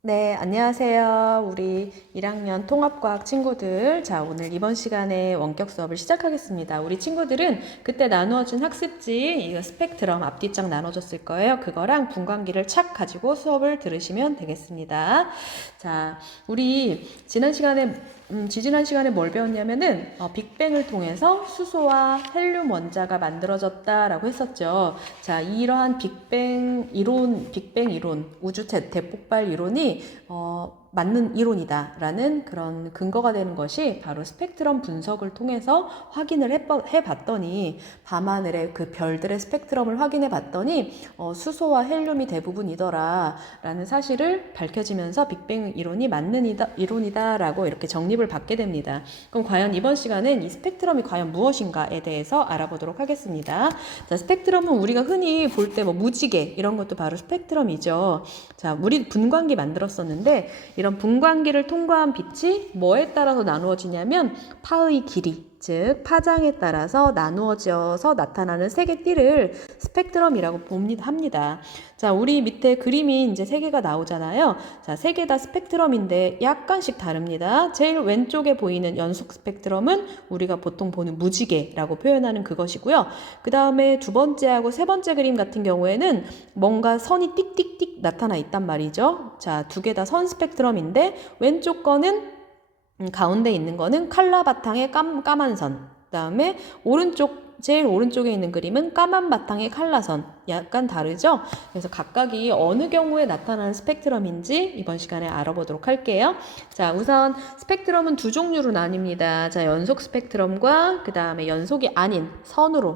네, 안녕하세요. 우리 1학년 통합과학 친구들. 자, 오늘 이번 시간에 원격 수업을 시작하겠습니다. 우리 친구들은 그때 나누어준 학습지, 이거 스펙트럼 앞뒤짝 나눠줬을 거예요. 그거랑 분광기를 착 가지고 수업을 들으시면 되겠습니다. 자, 우리 지지난 시간에 뭘 배웠냐면은, 빅뱅을 통해서 수소와 헬륨 원자가 만들어졌다라고 했었죠. 자, 이러한 빅뱅 이론, 우주 대폭발 이론이 맞는 이론이다라는 그런 근거가 되는 것이 바로 스펙트럼 분석을 통해서 확인을 해봤더니, 밤하늘의 그 별들의 스펙트럼을 확인해 봤더니 수소와 헬륨이 대부분이더라라는 사실을 밝혀지면서 빅뱅 이론이 맞는 이론이다라고 이렇게 정립을 받게 됩니다. 그럼 과연 이번 시간은 이 스펙트럼이 과연 무엇인가에 대해서 알아보도록 하겠습니다. 자, 스펙트럼은 우리가 흔히 볼 때 뭐 무지개 이런 것도 바로 스펙트럼이죠. 자, 우리 분광기 만들었었는데 이런 분광기를 통과한 빛이 뭐에 따라서 나누어지냐면 파의 길이, 즉 파장에 따라서 나누어져서 나타나는 색의 띠를 스펙트럼이라고 합니다. 자, 우리 밑에 그림이 이제 세 개가 나오잖아요. 자, 세 개 다 스펙트럼인데 약간씩 다릅니다. 제일 왼쪽에 보이는 연속 스펙트럼은 우리가 보통 보는 무지개라고 표현하는 그것이고요. 그 다음에 두 번째하고 세 번째 그림 같은 경우에는 뭔가 선이 띡띡띡 나타나 있단 말이죠. 자, 두 개 다 선 스펙트럼인데 왼쪽 거는 가운데 있는 거는 칼라 바탕의 까만 선. 그 다음에 제일 오른쪽에 있는 그림은 까만 바탕의 칼라선. 약간 다르죠? 그래서 각각이 어느 경우에 나타나는 스펙트럼인지 이번 시간에 알아보도록 할게요. 자, 우선 스펙트럼은 두 종류로 나뉩니다. 자, 연속 스펙트럼과 그 다음에 연속이 아닌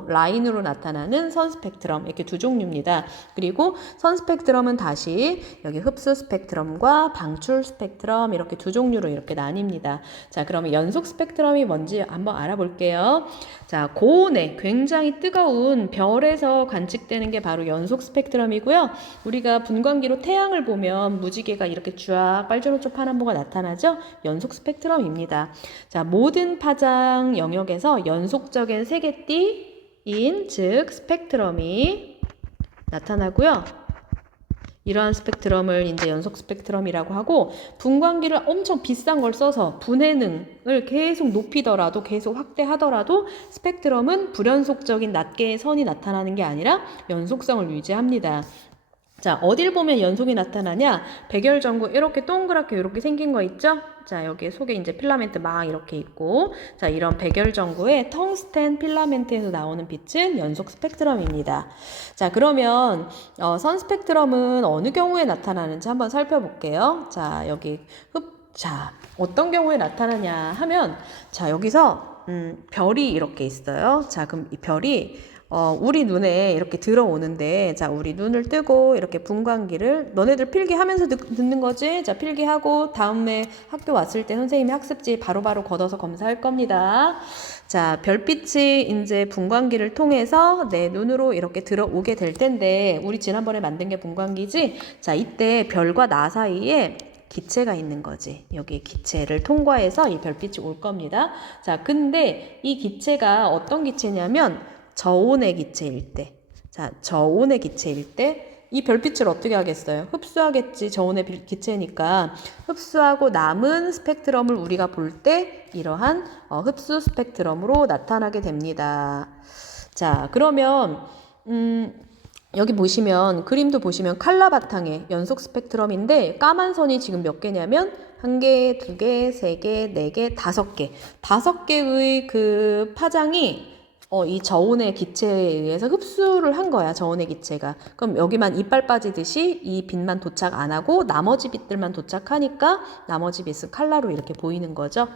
라인으로 나타나는 선 스펙트럼, 이렇게 두 종류입니다. 그리고 선 스펙트럼은 다시 여기 흡수 스펙트럼과 방출 스펙트럼 이렇게 두 종류로 이렇게 나뉩니다. 자, 그러면 연속 스펙트럼이 뭔지 한번 알아볼게요. 자, 고온에 굉장히 뜨거운 별에서 관측되는 게 바로 연속 스펙트럼이고요. 우리가 분광기로 태양을 보면 무지개가 이렇게 쫙 빨주노초 파란보가 나타나죠? 연속 스펙트럼입니다. 자, 모든 파장 영역에서 연속적인 세개띠인 즉 스펙트럼이 나타나고요. 이러한 스펙트럼을 이제 연속 스펙트럼이라고 하고, 분광기를 엄청 비싼 걸 써서 분해능을 계속 높이더라도 계속 확대하더라도 스펙트럼은 불연속적인 낱개의 선이 나타나는 게 아니라 연속성을 유지합니다. 자, 어딜 보면 연속이 나타나냐? 백열전구 이렇게 동그랗게 이렇게 생긴 거 있죠? 자, 여기 속에 이제 필라멘트 막 이렇게 있고, 자, 이런 백열전구의 텅스텐 필라멘트에서 나오는 빛은 연속 스펙트럼입니다. 자, 그러면 선 스펙트럼은 어느 경우에 나타나는지 한번 살펴볼게요. 자, 자, 어떤 경우에 나타나냐 하면, 자, 여기서 별이 이렇게 있어요. 자, 그럼 이 별이 우리 눈에 이렇게 들어오는데, 자, 우리 눈을 뜨고 이렇게 분광기를 너네들 필기하면서 듣는 거지? 자, 필기하고 다음에 학교 왔을 때 선생님이 학습지 바로바로 걷어서 검사할 겁니다. 자, 별빛이 이제 분광기를 통해서 내 눈으로 이렇게 들어오게 될 텐데, 우리 지난번에 만든 게 분광기지? 자, 이때 별과 나 사이에 기체가 있는 거지. 여기 기체를 통과해서 이 별빛이 올 겁니다. 자, 근데 이 기체가 어떤 기체냐면 저온의 기체일 때, 자, 저온의 기체일 때 이 별빛을 어떻게 하겠어요? 흡수하겠지. 저온의 기체니까 흡수하고 남은 스펙트럼을 우리가 볼 때 이러한 흡수 스펙트럼으로 나타나게 됩니다. 자, 그러면 여기 보시면 그림도 보시면 칼라 바탕의 연속 스펙트럼인데 까만 선이 지금 몇 개냐면 1개, 2개, 3개, 4개, 5개. 5개의 그 파장이 이 저온의 기체에 의해서 흡수를 한 거야, 저온의 기체가. 그럼 여기만 이빨 빠지듯이 이 빛만 도착 안 하고 나머지 빛들만 도착하니까 나머지 빛은 칼라로 이렇게 보이는 거죠.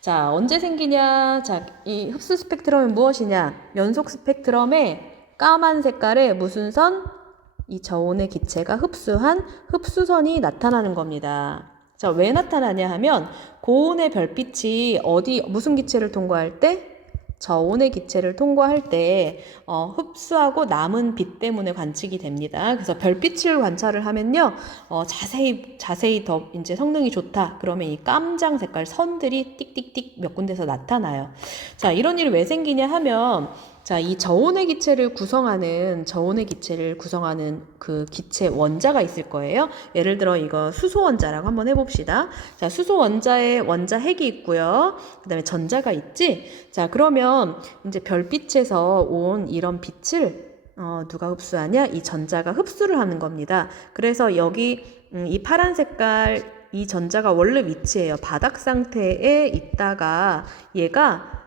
자, 언제 생기냐? 자, 이 흡수 스펙트럼은 무엇이냐? 연속 스펙트럼에 까만 색깔의 무슨 선? 이 저온의 기체가 흡수한 흡수선이 나타나는 겁니다. 자, 왜 나타나냐 하면 고온의 별빛이 무슨 기체를 통과할 때? 저온의 기체를 통과할 때 흡수하고 남은 빛 때문에 관측이 됩니다. 그래서 별빛을 관찰을 하면요, 자세히 더 이제 성능이 좋다. 그러면 이 깜장 색깔 선들이 띡띡띡 몇 군데서 나타나요. 자, 이런 일이 왜 생기냐 하면, 자, 이 저온의 기체를 구성하는 그 기체 원자가 있을 거예요. 예를 들어 이거 수소 원자라고 한번 해봅시다. 자, 수소 원자에 원자 핵이 있고요. 그다음에 전자가 있지. 자, 그러면 이제 별빛에서 온 이런 빛을 누가 흡수하냐? 이 전자가 흡수를 하는 겁니다. 그래서 여기 이 파란 색깔 이 전자가 원래 위치예요. 바닥 상태에 있다가 얘가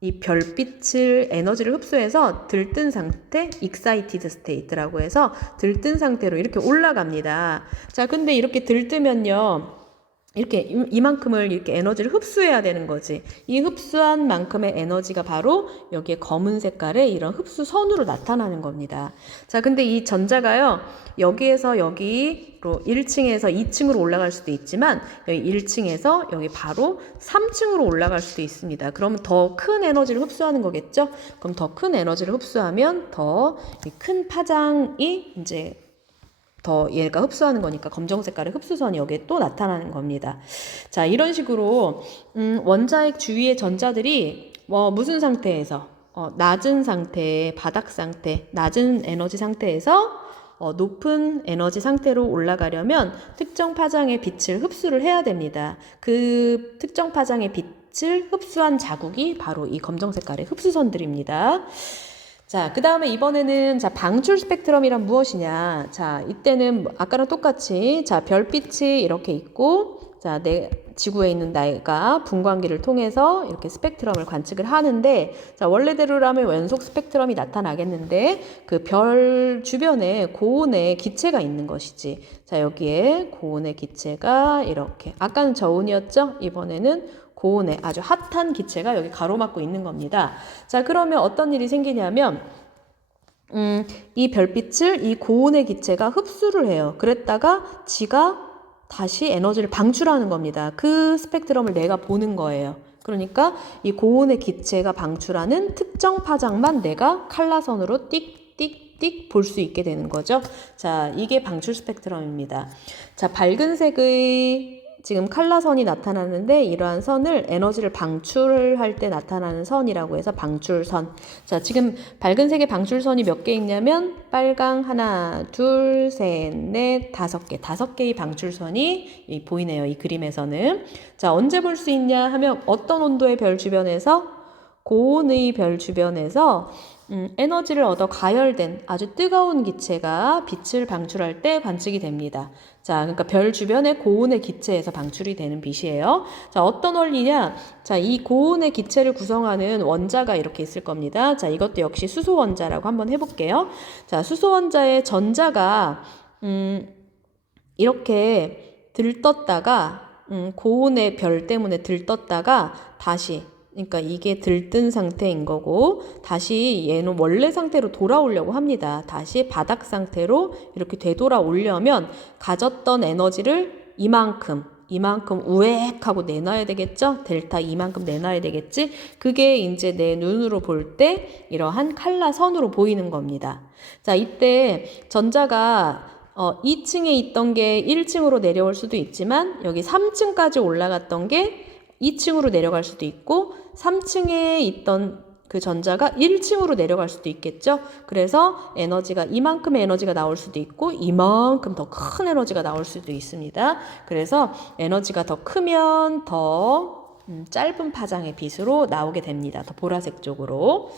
이 별빛을 에너지를 흡수해서 들뜬 상태, excited state라고 해서 들뜬 상태로 이렇게 올라갑니다. 자, 근데 이렇게 들뜨면요. 이렇게 이만큼을 이렇게 에너지를 흡수해야 되는 거지. 이 흡수한 만큼의 에너지가 바로 여기에 검은 색깔의 이런 흡수선으로 나타나는 겁니다. 자, 근데 이 전자가요. 여기에서 여기로 1층에서 2층으로 올라갈 수도 있지만 여기 1층에서 여기 바로 3층으로 올라갈 수도 있습니다. 그러면 더 큰 에너지를 흡수하는 거겠죠? 그럼 더 큰 에너지를 흡수하면 더 큰 파장이 이제 더 얘가 흡수하는 거니까 검정 색깔의 흡수선이 여기에 또 나타나는 겁니다. 자, 이런 식으로 원자핵 주위의 전자들이 무슨 상태에서 낮은 상태, 바닥 상태, 낮은 에너지 상태에서 높은 에너지 상태로 올라가려면 특정 파장의 빛을 흡수를 해야 됩니다. 그 특정 파장의 빛을 흡수한 자국이 바로 이 검정 색깔의 흡수선들입니다. 자, 그 다음에 이번에는 자, 방출 스펙트럼이란 무엇이냐. 자, 이때는 아까랑 똑같이 자, 별빛이 이렇게 있고 자, 지구에 있는 내가 분광기를 통해서 이렇게 스펙트럼을 관측을 하는데 자, 원래대로라면 연속 스펙트럼이 나타나겠는데 그 별 주변에 고온의 기체가 있는 것이지. 자, 여기에 고온의 기체가 이렇게 아까는 저온이었죠? 이번에는 고온의 아주 핫한 기체가 여기 가로막고 있는 겁니다. 자, 그러면 어떤 일이 생기냐면 이 별빛을 이 고온의 기체가 흡수를 해요. 그랬다가 지가 다시 에너지를 방출하는 겁니다. 그 스펙트럼을 내가 보는 거예요. 그러니까 이 고온의 기체가 방출하는 특정 파장만 내가 칼라선으로 띡띡띡 볼 수 있게 되는 거죠. 자, 이게 방출 스펙트럼입니다. 자, 밝은 색의 지금 칼라선이 나타나는데 이러한 선을 에너지를 방출할 때 나타나는 선이라고 해서 방출선. 자, 지금 밝은 색의 방출선이 몇 개 있냐면 빨강 하나, 둘, 셋, 넷, 5개. 5개의 방출선이 보이네요. 이 그림에서는. 자, 언제 볼 수 있냐 하면 어떤 온도의 별 주변에서 고온의 별 주변에서 에너지를 얻어 가열된 아주 뜨거운 기체가 빛을 방출할 때 관측이 됩니다. 자, 그러니까 별 주변의 고온의 기체에서 방출이 되는 빛이에요. 자, 어떤 원리냐? 자, 이 고온의 기체를 구성하는 원자가 이렇게 있을 겁니다. 자, 이것도 역시 수소 원자라고 한번 해볼게요. 자, 수소 원자의 전자가 이렇게 들떴다가 고온의 별 때문에 들떴다가 다시 그러니까 이게 들뜬 상태인 거고 다시 얘는 원래 상태로 돌아오려고 합니다. 다시 바닥 상태로 이렇게 되돌아오려면 가졌던 에너지를 이만큼 우액하고 내놔야 되겠죠? 델타 이만큼 내놔야 되겠지? 그게 이제 내 눈으로 볼 때 이러한 칼라선으로 보이는 겁니다. 자, 이때 전자가 2층에 있던 게 1층으로 내려올 수도 있지만 여기 3층까지 올라갔던 게 2층으로 내려갈 수도 있고 3층에 있던 그 전자가 1층으로 내려갈 수도 있겠죠. 그래서 에너지가 이만큼의 에너지가 나올 수도 있고 이만큼 더 큰 에너지가 나올 수도 있습니다. 그래서 에너지가 더 크면 더 짧은 파장의 빛으로 나오게 됩니다. 더 보라색 쪽으로.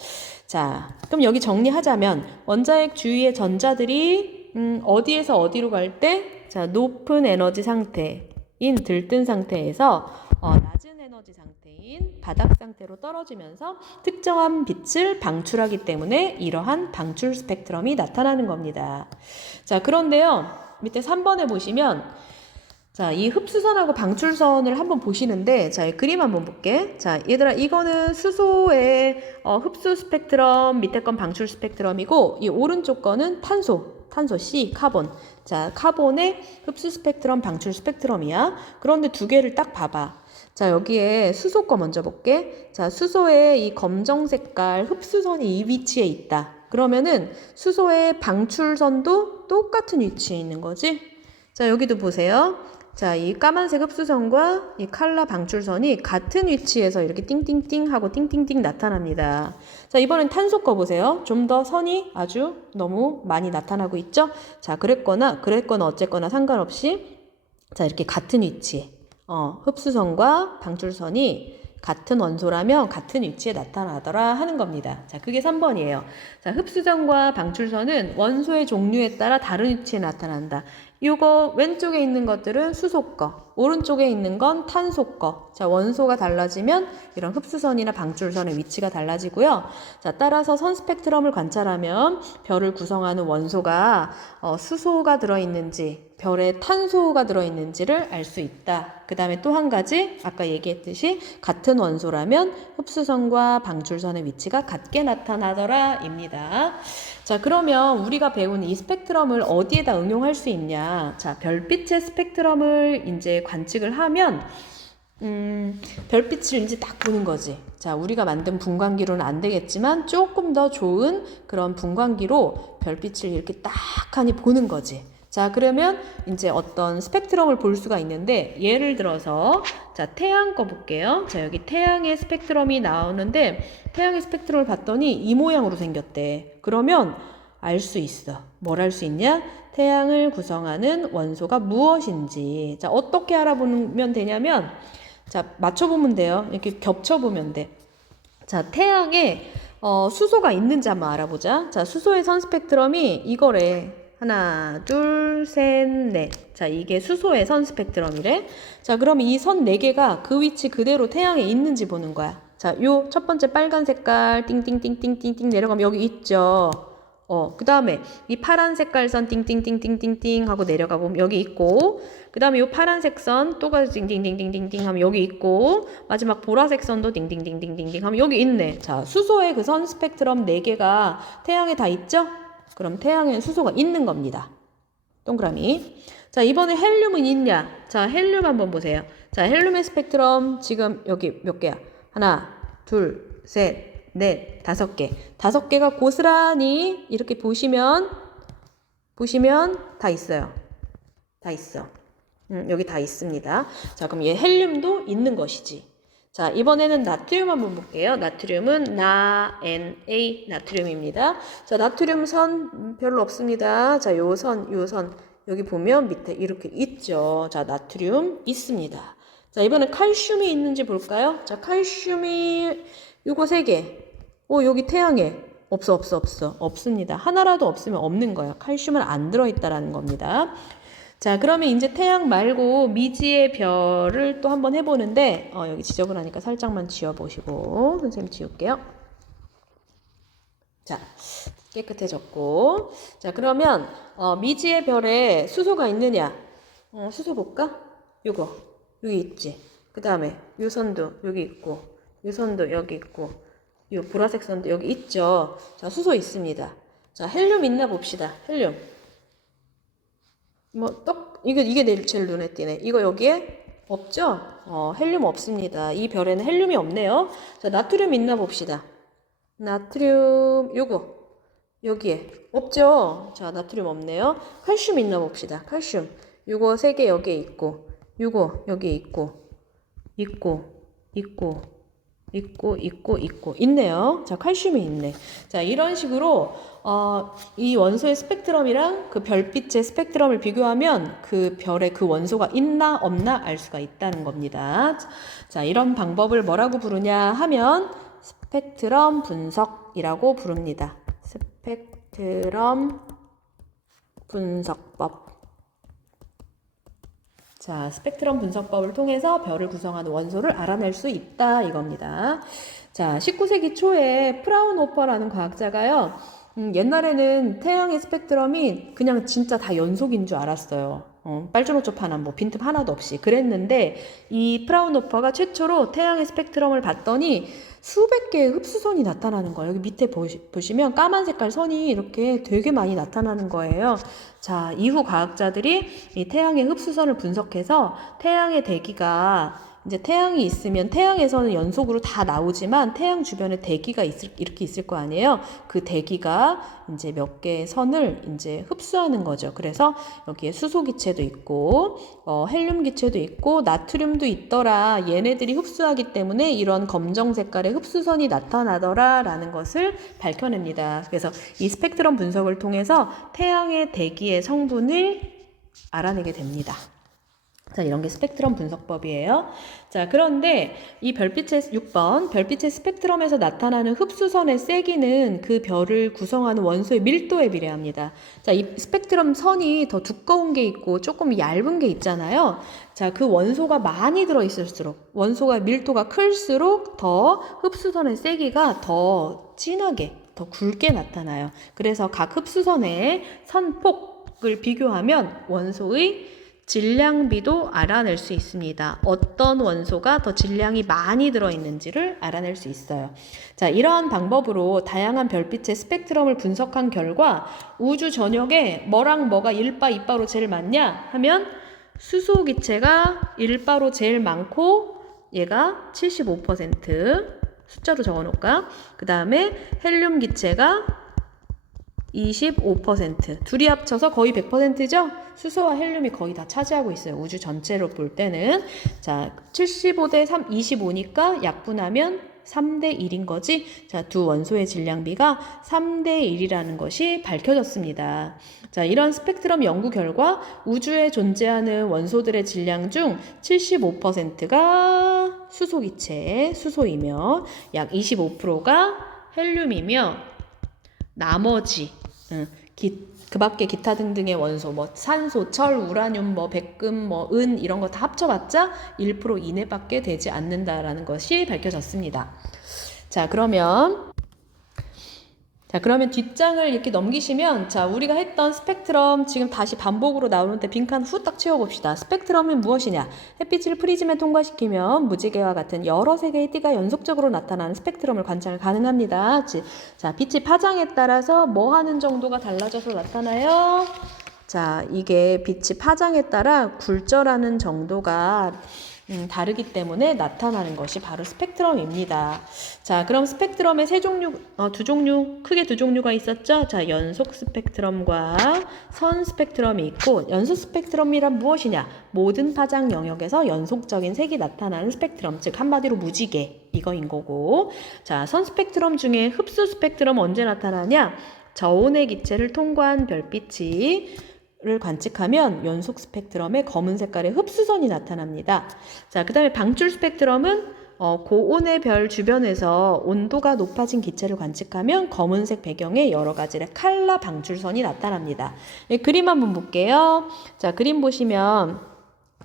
자, 그럼 여기 정리하자면 원자핵 주위의 전자들이 어디에서 어디로 갈 때 자, 높은 에너지 상태인 들뜬 상태에서 낮은 에너지 상태인 바닥 상태로 떨어지면서 특정한 빛을 방출하기 때문에 이러한 방출 스펙트럼이 나타나는 겁니다. 자, 그런데요. 밑에 3번에 보시면 자, 이 흡수선하고 방출선을 한번 보시는데 자, 이 그림 한번 볼게. 자, 얘들아 이거는 수소의 흡수 스펙트럼, 밑에 건 방출 스펙트럼이고 이 오른쪽 거는 탄소 C, 카본. 자, 카본의 흡수 스펙트럼, 방출 스펙트럼이야. 그런데 두 개를 딱 봐봐. 자, 여기에 수소 거 먼저 볼게. 자, 수소의 이 검정 색깔 흡수선이 이 위치에 있다. 그러면은 수소의 방출선도 똑같은 위치에 있는 거지. 자, 여기도 보세요. 자, 이 까만색 흡수선과 이 칼라 방출선이 같은 위치에서 이렇게 띵띵띵 하고 띵띵띵 나타납니다. 자, 이번엔 탄소 거 보세요. 좀 더 선이 아주 너무 많이 나타나고 있죠? 자, 그랬거나 어쨌거나 상관없이 자, 이렇게 같은 위치. 흡수선과 방출선이 같은 원소라면 같은 위치에 나타나더라 하는 겁니다. 자, 그게 3번이에요. 자, 흡수선과 방출선은 원소의 종류에 따라 다른 위치에 나타난다. 이거 왼쪽에 있는 것들은 수소 거, 오른쪽에 있는 건 탄소 거. 자, 원소가 달라지면 이런 흡수선이나 방출선의 위치가 달라지고요. 자, 따라서 선 스펙트럼을 관찰하면 별을 구성하는 원소가 수소가 들어있는지 별에 탄소가 들어있는지를 알 수 있다. 그 다음에 또 한 가지 아까 얘기했듯이 같은 원소라면 흡수선과 방출선의 위치가 같게 나타나더라 입니다. 자, 그러면 우리가 배운 이 스펙트럼을 어디에다 응용할 수 있냐? 자, 별빛의 스펙트럼을 이제 관측을 하면 별빛을 이제 딱 보는 거지. 자, 우리가 만든 분광기로는 안 되겠지만 조금 더 좋은 그런 분광기로 별빛을 이렇게 딱 하니 보는 거지. 자, 그러면 이제 어떤 스펙트럼을 볼 수가 있는데 예를 들어서 자, 태양 거 볼게요. 자, 여기 태양의 스펙트럼이 나오는데 태양의 스펙트럼을 봤더니 이 모양으로 생겼대. 그러면 알 수 있어. 뭘 알 수 있냐? 태양을 구성하는 원소가 무엇인지. 자, 어떻게 알아보면 되냐면 자, 맞춰보면 돼요. 이렇게 겹쳐보면 돼. 자, 태양에 수소가 있는지 한번 알아보자. 자, 수소의 선 스펙트럼이 이거래. 하나, 둘, 셋, 넷. 자, 이게 수소의 선 스펙트럼이래. 자, 그럼 이 선 4개가 그 위치 그대로 태양에 있는지 보는 거야. 자, 요 첫 번째 빨간 색깔 띵띵띵띵띵띵 내려가면 여기 있죠. 그 다음에 이 파란 색깔 선 띵띵띵띵띵띵 하고 내려가 보면 여기 있고, 그 다음에 이 파란색 선 또 가서 띵띵띵띵띵띵 하면 여기 있고, 마지막 보라색 선도 띵띵띵띵띵띵 하면 여기 있네. 자, 수소의 그 선 스펙트럼 4개가 태양에 다 있죠? 그럼 태양에는 수소가 있는 겁니다. 동그라미. 자, 이번에 헬륨은 있냐? 자, 헬륨 한번 보세요. 자, 헬륨의 스펙트럼 지금 여기 몇 개야? 하나, 둘, 셋, 넷, 5개. 5개가 고스란히 이렇게 보시면 다 있어요. 다 있어. 여기 다 있습니다. 자, 그럼 얘 헬륨도 있는 것이지. 자, 이번에는 나트륨 한번 볼게요. 나트륨은 Na 나트륨입니다. 자, 나트륨 선 별로 없습니다. 자, 요 선 여기 보면 밑에 이렇게 있죠. 자, 나트륨 있습니다. 자, 이번엔 칼슘이 있는지 볼까요? 자, 칼슘이 요거 3개. 여기 태양에 없습니다. 하나라도 없으면 없는 거예요. 칼슘은 안 들어있다라는 겁니다. 자, 그러면 이제 태양 말고 미지의 별을 또 한번 해보는데 여기 지적을 하니까 살짝만 지워보시고 선생님 지울게요. 자, 깨끗해졌고. 자, 그러면 미지의 별에 수소가 있느냐? 수소 볼까? 요거 여기 있지. 그 다음에 요 선도 여기 있고, 요 선도 여기 있고, 요 보라색 선도 여기 있죠. 자, 수소 있습니다. 자, 헬륨 있나 봅시다. 헬륨. 이게 제일 눈에 띄네. 이거 여기에 없죠? 헬륨 없습니다. 이 별에는 헬륨이 없네요. 자, 나트륨 있나 봅시다. 나트륨, 요거. 여기에. 없죠? 자, 나트륨 없네요. 칼슘 있나 봅시다. 칼슘. 요거 3개 여기에 있고, 요거 여기에 있네요. 자, 칼슘이 있네. 자, 이런 식으로 이 원소의 스펙트럼이랑 그 별빛의 스펙트럼을 비교하면 그 별에 그 원소가 있나 없나 알 수가 있다는 겁니다. 자, 이런 방법을 뭐라고 부르냐 하면 스펙트럼 분석이라고 부릅니다. 스펙트럼 분석법. 자, 스펙트럼 분석법을 통해서 별을 구성하는 원소를 알아낼 수 있다 이겁니다. 자, 19세기 초에 프라운호퍼라는 과학자가요. 옛날에는 태양의 스펙트럼이 그냥 진짜 다 연속인 줄 알았어요. 빨주노초 하나, 빈틈 하나도 없이 그랬는데 이 프라운호퍼가 최초로 태양의 스펙트럼을 봤더니 수백 개의 흡수선이 나타나는 거예요. 여기 밑에 보시면 까만 색깔 선이 이렇게 되게 많이 나타나는 거예요. 자, 이후 과학자들이 이 태양의 흡수선을 분석해서 태양의 대기가 이제 태양이 있으면 태양에서는 연속으로 다 나오지만 태양 주변에 대기가 이렇게 있을 거 아니에요. 그 대기가 이제 몇 개의 선을 이제 흡수하는 거죠. 그래서 여기에 수소 기체도 있고 헬륨 기체도 있고 나트륨도 있더라. 얘네들이 흡수하기 때문에 이런 검정 색깔의 흡수선이 나타나더라 라는 것을 밝혀냅니다. 그래서 이 스펙트럼 분석을 통해서 태양의 대기의 성분을 알아내게 됩니다. 자, 이런 게 스펙트럼 분석법이에요. 자, 그런데 이 별빛의 6번, 별빛의 스펙트럼에서 나타나는 흡수선의 세기는 그 별을 구성하는 원소의 밀도에 비례합니다. 자, 이 스펙트럼 선이 더 두꺼운 게 있고 조금 얇은 게 있잖아요. 자, 그 원소가 많이 들어있을수록, 원소가 밀도가 클수록 더 흡수선의 세기가 더 진하게, 더 굵게 나타나요. 그래서 각 흡수선의 선폭을 비교하면 원소의 질량비도 알아낼 수 있습니다. 어떤 원소가 더 질량이 많이 들어있는지를 알아낼 수 있어요. 자, 이러한 방법으로 다양한 별빛의 스펙트럼을 분석한 결과 우주 전역에 뭐랑 뭐가 1바, 2바로 제일 많냐 하면 수소 기체가 1바로 제일 많고 얘가 75% 숫자로 적어놓을까? 그 다음에 헬륨 기체가 25%. 둘이 합쳐서 거의 100%죠? 수소와 헬륨이 거의 다 차지하고 있어요. 우주 전체로 볼 때는. 자, 75대 25니까 약분하면 3대 1인 거지. 자, 두 원소의 질량비가 3대 1이라는 것이 밝혀졌습니다. 자, 이런 스펙트럼 연구 결과 우주에 존재하는 원소들의 질량 중 75%가 수소기체, 수소이며 약 25%가 헬륨이며 나머지 그 밖에 기타 등등의 원소, 뭐 산소, 철, 우라늄, 뭐 백금, 뭐 은 이런 거 다 합쳐봤자 1% 이내밖에 되지 않는다라는 것이 밝혀졌습니다. 자, 그러면 뒷장을 이렇게 넘기시면 자, 우리가 했던 스펙트럼 지금 다시 반복으로 나오는데 빈칸 후딱 채워봅시다. 스펙트럼은 무엇이냐? 햇빛을 프리즘에 통과시키면 무지개와 같은 여러 색의 띠가 연속적으로 나타나는 스펙트럼을 관찰 가능합니다. 자, 빛이 파장에 따라서 뭐 하는 정도가 달라져서 나타나요? 자, 이게 빛이 파장에 따라 굴절하는 정도가 다르기 때문에 나타나는 것이 바로 스펙트럼입니다. 자, 그럼 스펙트럼의 크게 두 종류가 있었죠? 자, 연속 스펙트럼과 선 스펙트럼이 있고, 연속 스펙트럼이란 무엇이냐? 모든 파장 영역에서 연속적인 색이 나타나는 스펙트럼, 즉 한마디로 무지개 이거인 거고, 자, 선 스펙트럼 중에 흡수 스펙트럼 언제 나타나냐? 저온의 기체를 통과한 별빛이 를 관측하면 연속 스펙트럼에 검은 색깔의 흡수선이 나타납니다. 자, 그 다음에 방출 스펙트럼은 고온의 별 주변에서 온도가 높아진 기체를 관측하면 검은색 배경에 여러 가지의 칼라 방출선이 나타납니다. 그림 한번 볼게요. 자, 그림 보시면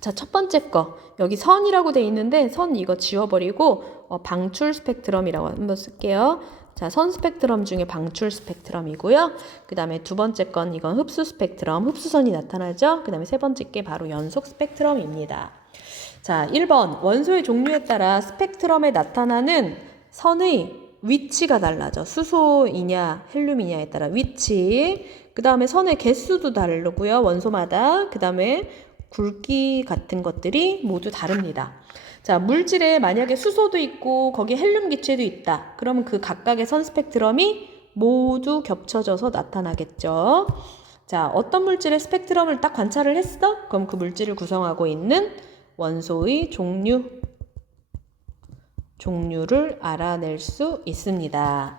자, 첫 번째 거 여기 선이라고 돼 있는데 선 이거 지워버리고 방출 스펙트럼이라고 한번 쓸게요. 자, 선 스펙트럼 중에 방출 스펙트럼이고요. 그 다음에 두 번째 건 이건 흡수 스펙트럼, 흡수선이 나타나죠. 그 다음에 세 번째 게 바로 연속 스펙트럼입니다. 자, 1번 원소의 종류에 따라 스펙트럼에 나타나는 선의 위치가 달라져. 수소이냐 헬륨이냐에 따라 위치. 그 다음에 선의 개수도 다르고요. 원소마다. 그 다음에 굵기 같은 것들이 모두 다릅니다. 자, 물질에 만약에 수소도 있고 거기 헬륨 기체도 있다. 그러면 그 각각의 선 스펙트럼이 모두 겹쳐져서 나타나겠죠. 자, 어떤 물질의 스펙트럼을 딱 관찰을 했어? 그럼 그 물질을 구성하고 있는 원소의 종류를 알아낼 수 있습니다.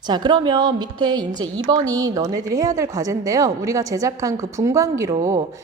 자, 그러면 밑에 이제 2번이 너네들이 해야 될 과제인데요. 우리가 제작한 그 분광기로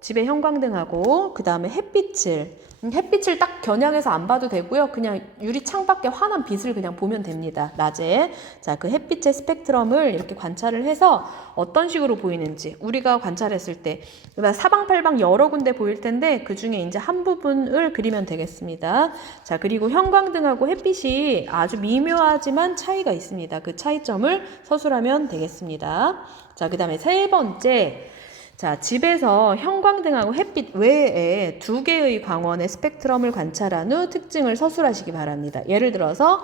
집에 형광등하고 그 다음에 햇빛을 딱 겨냥해서 안 봐도 되고요. 그냥 유리 창밖에 환한 빛을 그냥 보면 됩니다. 낮에. 자, 그 햇빛의 스펙트럼을 이렇게 관찰을 해서 어떤 식으로 보이는지 우리가 관찰했을 때 사방팔방 여러 군데 보일 텐데 그 중에 이제 한 부분을 그리면 되겠습니다. 자, 그리고 형광등하고 햇빛이 아주 미묘하지만 차이가 있습니다. 그 차이점을 서술하면 되겠습니다. 자, 그 다음에 세 번째. 자, 집에서 형광등하고 het빛 외에 두 개의 광원의 스펙트럼을 관찰한 후 특징을 서술하시기 바랍니다. 예를 들어서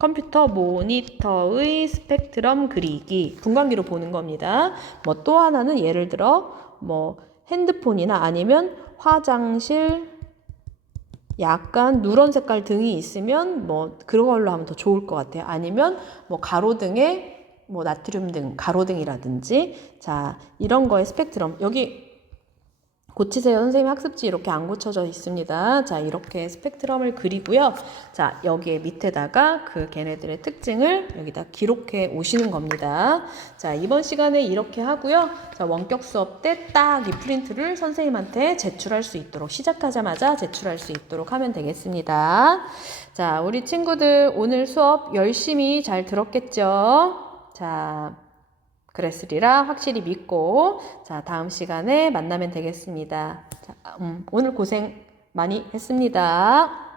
컴퓨터 모니터의 스펙트럼 그리기, 분광기로 보는 겁니다. 또 하나는 예를 들어 핸드폰이나 아니면 화장실 약간 누런 색깔 등이 있으면 뭐 그런 걸로 하면 더 좋을 것 같아요. 아니면 뭐 가로등에 뭐 나트륨 등, 가로등이라든지 자 이런 거에 스펙트럼 여기 고치세요 선생님 학습지 이렇게 안 고쳐져 있습니다. 자 이렇게 스펙트럼을 그리고요. 자 여기에 밑에다가 그 걔네들의 특징을 여기다 기록해 오시는 겁니다. 자 이번 시간에 이렇게 하고요. 자 원격 수업 때 딱 이 프린트를 선생님한테 제출할 수 있도록 시작하자마자 제출할 수 있도록 하면 되겠습니다. 자 우리 친구들 오늘 수업 열심히 잘 들었겠죠? 자 그랬으리라 확실히 믿고 자 다음 시간에 만나면 되겠습니다. 자, 오늘 고생 많이 했습니다.